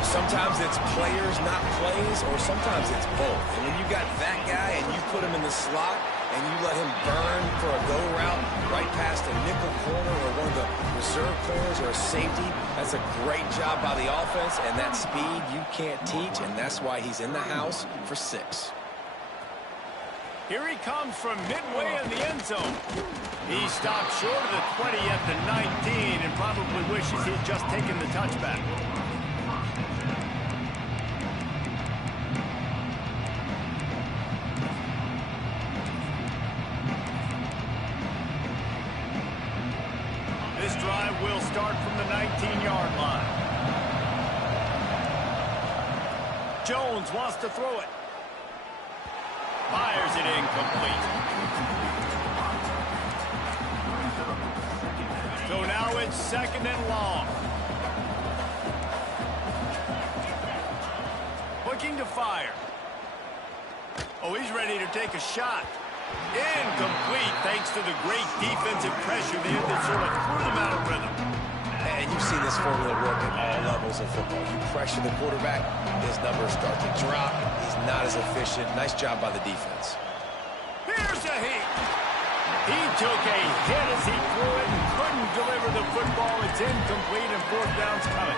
Sometimes it's players, not plays, or sometimes it's both. And when you got that guy and you put him in the slot and you let him burn for a go route right past a nickel corner or one of the reserve corners or a safety, that's a great job by the offense, and that speed you can't teach, and that's why he's in the house for 6. Here he comes from midway in the end zone. He stopped short of the 20 at the 19 and probably wishes he'd just taken the touchback. This drive will start from the 19-yard line. Jones wants to throw it. Fires it incomplete. So now it's 2nd and long. Looking to fire. Oh, he's ready to take a shot. Incomplete thanks to the great defensive pressure there that sort of threw them out of rhythm. And you've seen this formula work at all levels of football. You pressure the quarterback, his numbers start to drop. He's not as efficient. Nice job by the defense. Here's a hit. He took a hit as he threw it and couldn't deliver the football. It's incomplete and 4th down's coming.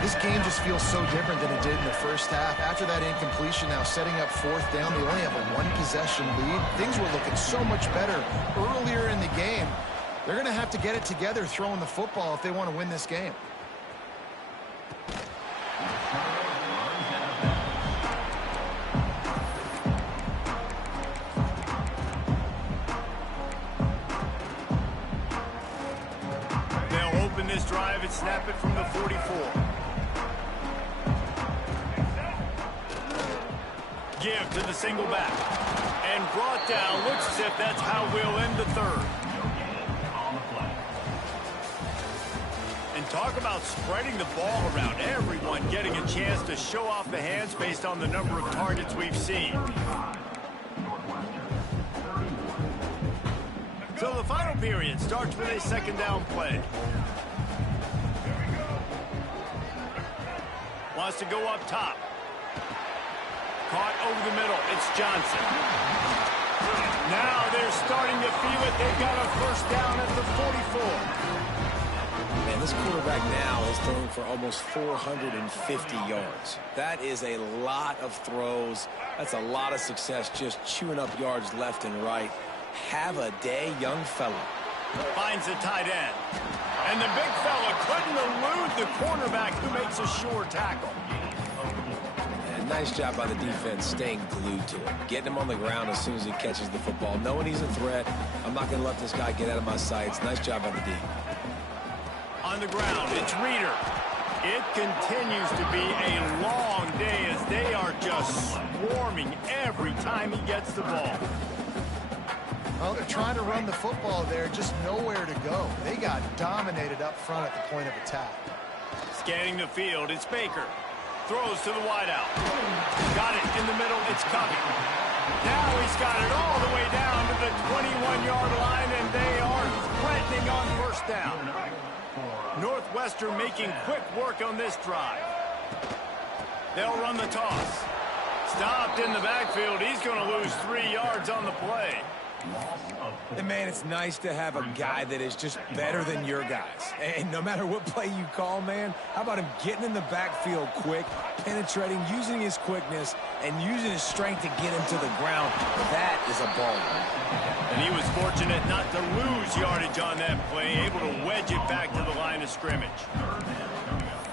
This game just feels so different than it did in the first half. After that incompletion, now setting up 4th down, they only have a 1-possession lead. Things were looking so much better earlier in the game. They're going to have to get it together throwing the football if they want to win this game. They'll open this drive and snap it from the 44. Give to the single back. And brought down. Looks as if that's how we'll end the 3rd. And talk about spreading the ball around. Everyone getting a chance to show off the hands based on the number of targets we've seen. So the final period starts with a 2nd down play. Wants to go up top. Caught over the middle. It's Johnson. Now they're starting to feel it. They've got a 1st down at the 44. Man, this quarterback now is throwing for almost 450 yards. That is a lot of throws. That's a lot of success just chewing up yards left and right. Have a day, young fella. Finds the tight end. And the big fella couldn't elude the cornerback who makes a sure tackle. And nice job by the defense staying glued to it. Getting him on the ground as soon as he catches the football. Knowing he's a threat, I'm not going to let this guy get out of my sights. Nice job by the D. On the ground, it's Reeder. It continues to be a long day as they are just swarming every time he gets the ball. Well, they're trying to run the football there, just nowhere to go. They got dominated up front at the point of attack. Scanning the field, it's Baker. Throws to the wideout. Got it in the middle, it's Covey. Now he's got it all the way down to the 21-yard line, and they are threatening on 1st down. Northwestern making quick work on this drive. They'll run the toss. Stopped in the backfield. He's going to lose 3 yards on the play. And man, it's nice to have a guy that is just better than your guys. And no matter what play you call, man, how about him getting in the backfield quick, penetrating, using his quickness, and using his strength to get him to the ground? That is a baller. And he was fortunate not to lose yardage on that play, able to wedge it back to the line of scrimmage.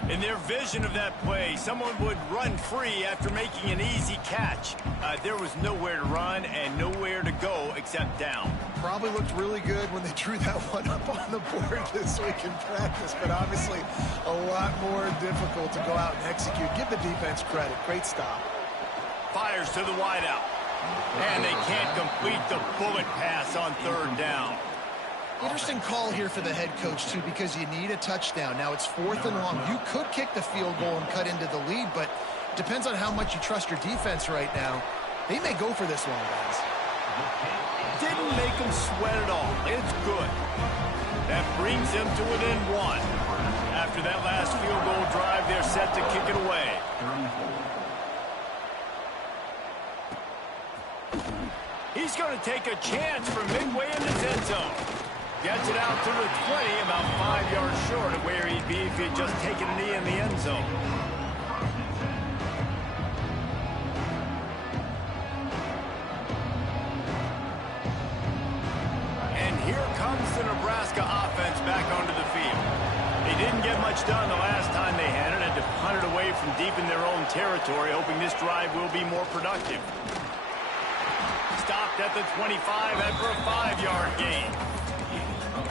In their vision of that play, someone would run free after making an easy catch. There was nowhere to run and nowhere to go except down. Probably looked really good when they drew that one up on the board this week in practice, but obviously a lot more difficult to go out and execute. Give the defense credit. Great stop. Fires to the wideout. And they can't complete the bullet pass on 3rd down. Interesting call here for the head coach, too, because you need a touchdown. Now it's 4th and long. You could kick the field goal and cut into the lead, but it depends on how much you trust your defense right now. They may go for this one, guys. Didn't make them sweat at all. It's good. That brings them to within 1. After that last field goal drive, they're set to kick it away. He's going to take a chance from midway in his end zone. Gets it out to the 20, about 5 yards short of where he'd be if he'd just taken a knee in the end zone. And here comes the Nebraska offense back onto the field. They didn't get much done the last time they had it, and to punt it away from deep in their own territory, hoping this drive will be more productive. Stopped at the 25 after a 5-yard gain.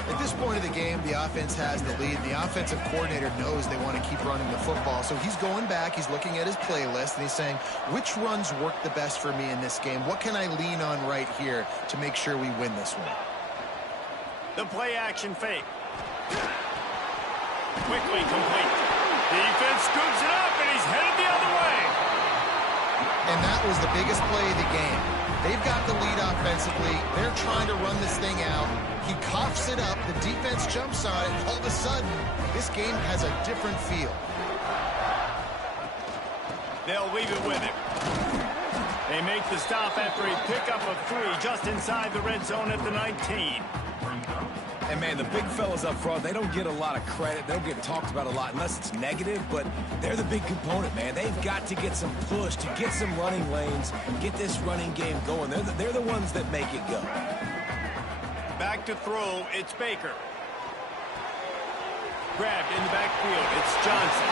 At this point of the game, the offense has the lead. The offensive coordinator knows they want to keep running the football. So he's going back, he's looking at his playlist, and he's saying, which runs work the best for me in this game? What can I lean on right here to make sure we win this one? The play-action fake. Quickly complete. Defense scoops it up, and he's headed the other way. And that was the biggest play of the game. They've got the lead offensively. They're trying to run this thing out. He coughs it up. The defense jumps on it. All of a sudden, this game has a different feel. They'll leave it with him. They make the stop after a pickup of 3 just inside the red zone at the 19. And, man, the big fellas up front, they don't get a lot of credit. They don't get talked about a lot unless it's negative, but they're the big component, man. They've got to get some push, to get some running lanes, get this running game going. They're the ones that make it go. Back to throw, it's Baker. Grabbed in the backfield, it's Johnson.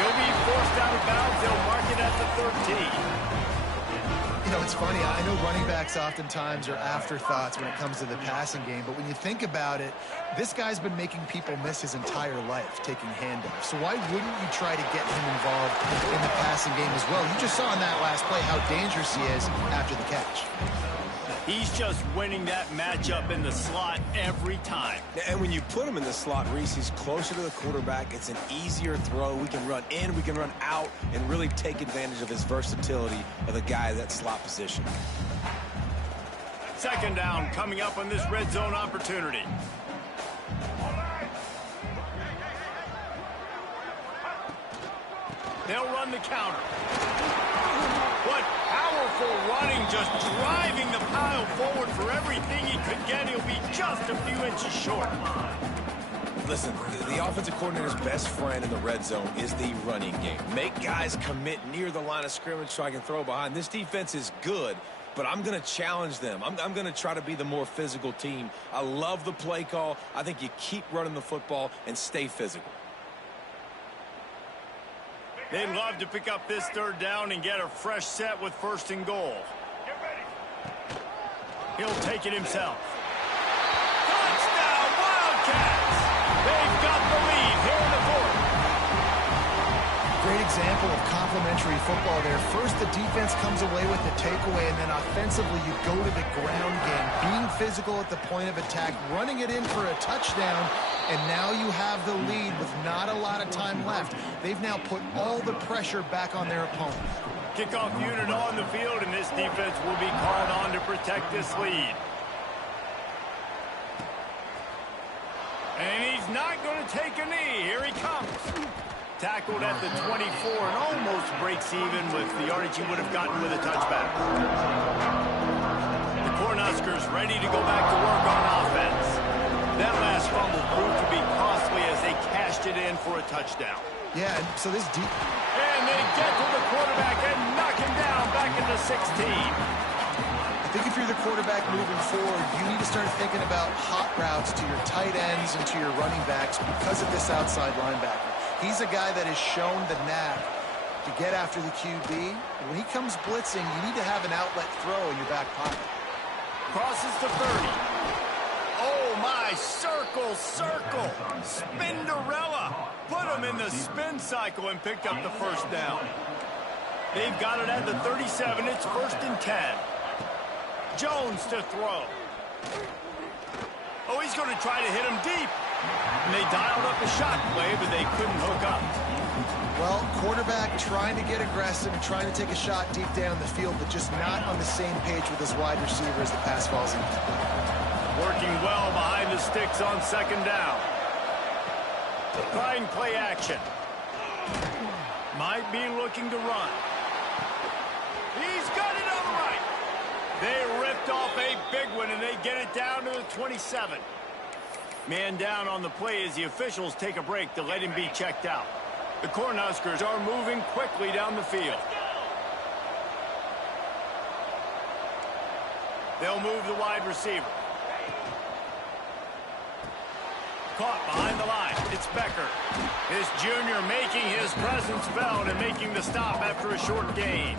He'll be forced out of bounds. They'll mark it at the 13. You know, it's funny. I know running backs oftentimes are afterthoughts when it comes to the passing game, but when you think about it, this guy's been making people miss his entire life taking handoffs. So why wouldn't you try to get him involved in the passing game as well? You just saw in that last play how dangerous he is after the catch. He's just winning that matchup in the slot every time. And when you put him in the slot, Reese, he's closer to the quarterback. It's an easier throw. We can run in, we can run out, and really take advantage of his versatility of the guy at that slot position. Second down coming up on this red zone opportunity. They'll run the counter. What powerful running, just driving the pile forward for everything he could get. He'll be just a few inches short. Listen, the offensive coordinator's best friend in the red zone is the running game. Make guys commit near the line of scrimmage so I can throw behind. This defense is good, but I'm going to challenge them. I'm going to try to be the more physical team. I love the play call. I think you keep running the football and stay physical. They'd love to pick up this third down and get a fresh set with 1st and goal. He'll take it himself. Touchdown, Wildcats! They've got the lead here in the 4th. Great example of complementary football there. First, the defense comes away with the takeaway, and then offensively, you go to the ground game, being physical at the point of attack, running it in for a touchdown, and now you have the lead with not a lot of time left. They've now put all the pressure back on their opponent. Kickoff unit on the field, and this defense will be called on to protect this lead. And he's not going to take a knee. Here he comes. Tackled at the 24 and almost breaks even with the yardage he would have gotten with a touchback. The Cornhuskers ready to go back to work on offense. That last fumble proved to be costly as they cashed it in for a touchdown. Yeah, so this deep... And they get to the quarterback and knock him down back into 16. I think if you're the quarterback moving forward, you need to start thinking about hot routes to your tight ends and to your running backs because of this outside linebacker. He's a guy that has shown the knack to get after the QB. When he comes blitzing, you need to have an outlet throw in your back pocket. Crosses to 30. Oh, my, circle. Spinderella. Put him in the spin cycle and picked up the 1st down. They've got it at the 37. It's 1st and 10. Jones to throw. Oh, he's going to try to hit him deep. And they dialed up a shot play, but they couldn't hook up. Well, quarterback trying to get aggressive and trying to take a shot deep down the field, but just not on the same page with his wide receiver as the pass falls in. Working well behind the sticks on second down. Trying play action. Might be looking to run. He's got it on the right. They ripped off a big one, and they get it down to the 27. Man down on the play as the officials take a break to let him be checked out. The Cornhuskers are moving quickly down the field. They'll move the wide receiver. Caught behind the line. It's Becker. This junior making his presence felt and making the stop after a short gain.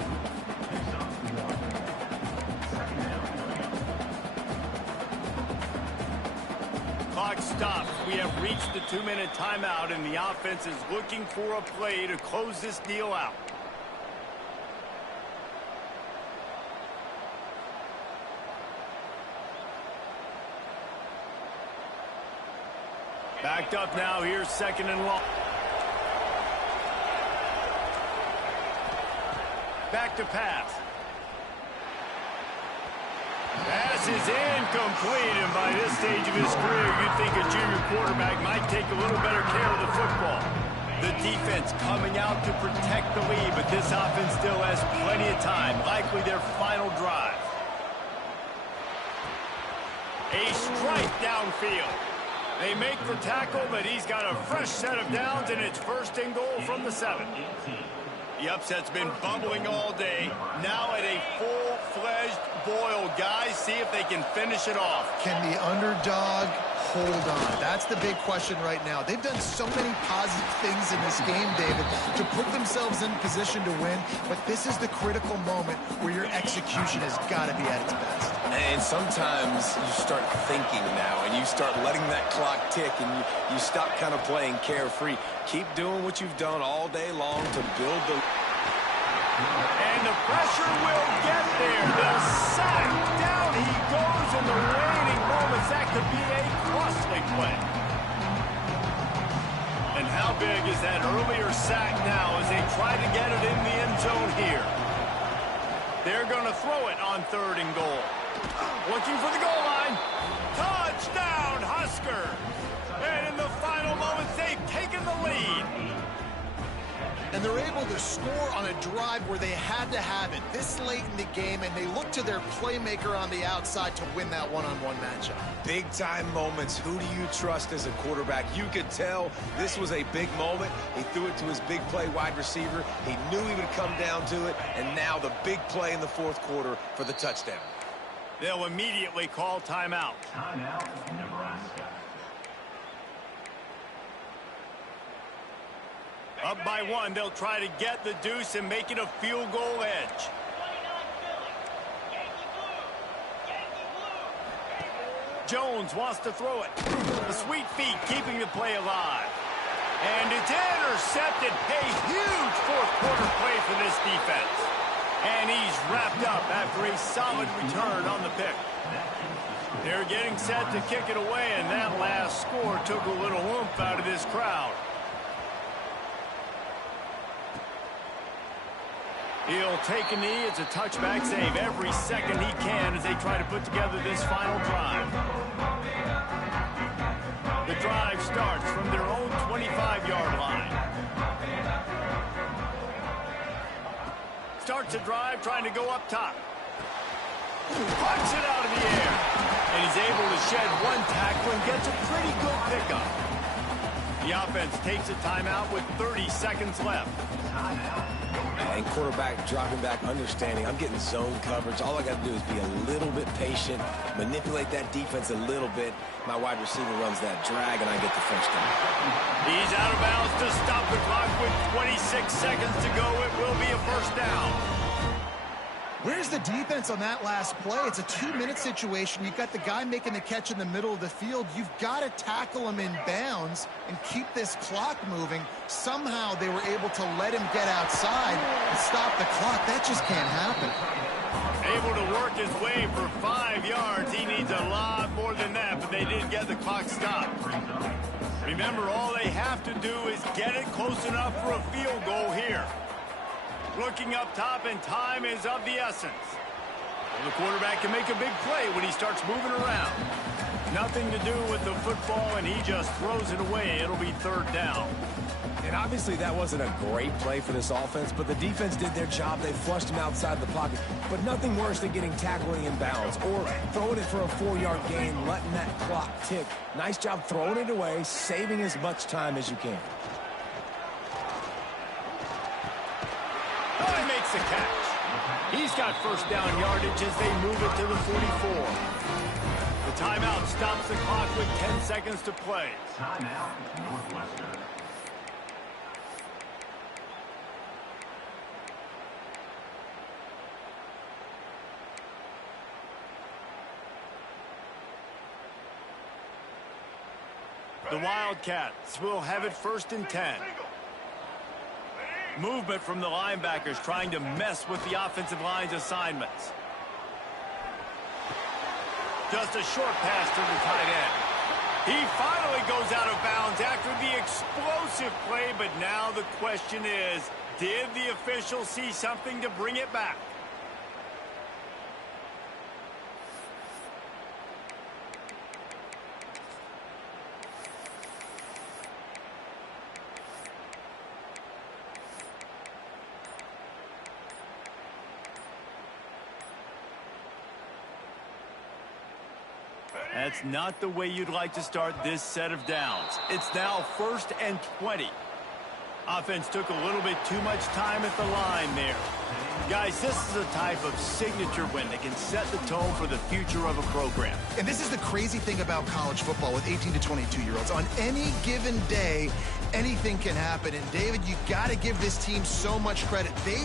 Clock stops. We have reached the 2-minute timeout, and the offense is looking for a play to close this deal out. Backed up now. Here's second and long. Back to pass. Pass is incomplete, and by this stage of his career, you'd think a junior quarterback might take a little better care of the football. The defense coming out to protect the lead, but this offense still has plenty of time, likely their final drive. A strike downfield. They make the tackle, but he's got a fresh set of downs, and it's first and goal from the 7. The upset's been bubbling all day. Now at a full-fledged boil. Guys, see if they can finish it off. Can the underdog hold on? That's the big question right now. They've done so many positive things in this game, David, to put themselves in position to win, but this is the critical moment where your execution has got to be at its best. And sometimes you start thinking now, and you start letting that clock tick, and you stop kind of playing carefree. Keep doing what you've done all day long to build the... And the pressure will get there. The sack. Down he goes in the waning moments. That could be a costly play. And how big is that earlier sack now as they try to get it in the end zone here? They're going to throw it on 3rd and goal. Looking for the goal line. Touchdown, Husker. And in the final moments, they've taken the lead. And they're able to score on a drive where they had to have it this late in the game, and they look to their playmaker on the outside to win that one-on-one matchup. Big-time moments. Who do you trust as a quarterback? You could tell this was a big moment. He threw it to his big play wide receiver. He knew he would come down to it, and now the big play in the 4th quarter for the touchdown. They'll immediately call timeout. Timeout, Nebraska. Up by 1, they'll try to get the deuce and make it a field goal edge. Jones wants to throw it. The sweet feet keeping the play alive. And it's intercepted. A huge 4th quarter play for this defense. And he's wrapped up after a solid return on the pick. They're getting set to kick it away, and that last score took a little oomph out of this crowd. He'll take a knee. It's a touchback save every second he can as they try to put together this final drive. The drive starts from their own 25-yard line. Starts a drive trying to go up top. Punch it out of the air. And he's able to shed one tackle and gets a pretty good pickup. The offense takes a timeout with 30 seconds left. And quarterback dropping back, understanding I'm getting zone coverage. All I got to do is be a little bit patient, manipulate that defense a little bit. My wide receiver runs that drag, and I get the first down. He's out of bounds to stop the clock with 26 seconds to go. It will be a first down. Where's the defense on that last play? It's a 2-minute situation. You've got the guy making the catch in the middle of the field. You've got to tackle him in bounds and keep this clock moving. Somehow they were able to let him get outside and stop the clock. That just can't happen. Able to work his way for 5 yards. He needs a lot more than that, but they did get the clock stopped. Remember, all they have to do is get it close enough for a field goal here. Looking up top, and time is of the essence. Well, the quarterback can make a big play when he starts moving around. Nothing to do with the football, and he just throws it away. It'll be third down. And obviously that wasn't a great play for this offense, but the defense did their job. They flushed him outside the pocket. But nothing worse than getting tackled in bounds or throwing it for a 4-yard gain, letting that clock tick. Nice job throwing it away, saving as much time as you can. Oh, he makes the catch. He's got first down yardage as they move it to the 44. The timeout stops the clock with 10 seconds to play. Timeout, Northwestern. The Wildcats will have it first and 10. Movement from the linebackers trying to mess with the offensive line's assignments. Just a short pass to the tight end. He finally goes out of bounds after the explosive play, but now the question is, did the official see something to bring it back? That's not the way you'd like to start this set of downs. It's now first and 20. Offense took a little bit too much time at the line there. Guys, this is a type of signature win that can set the tone for the future of a program. And this is the crazy thing about college football with 18 to 22-year-olds. On any given day, anything can happen. And, David, you got to give this team so much credit. They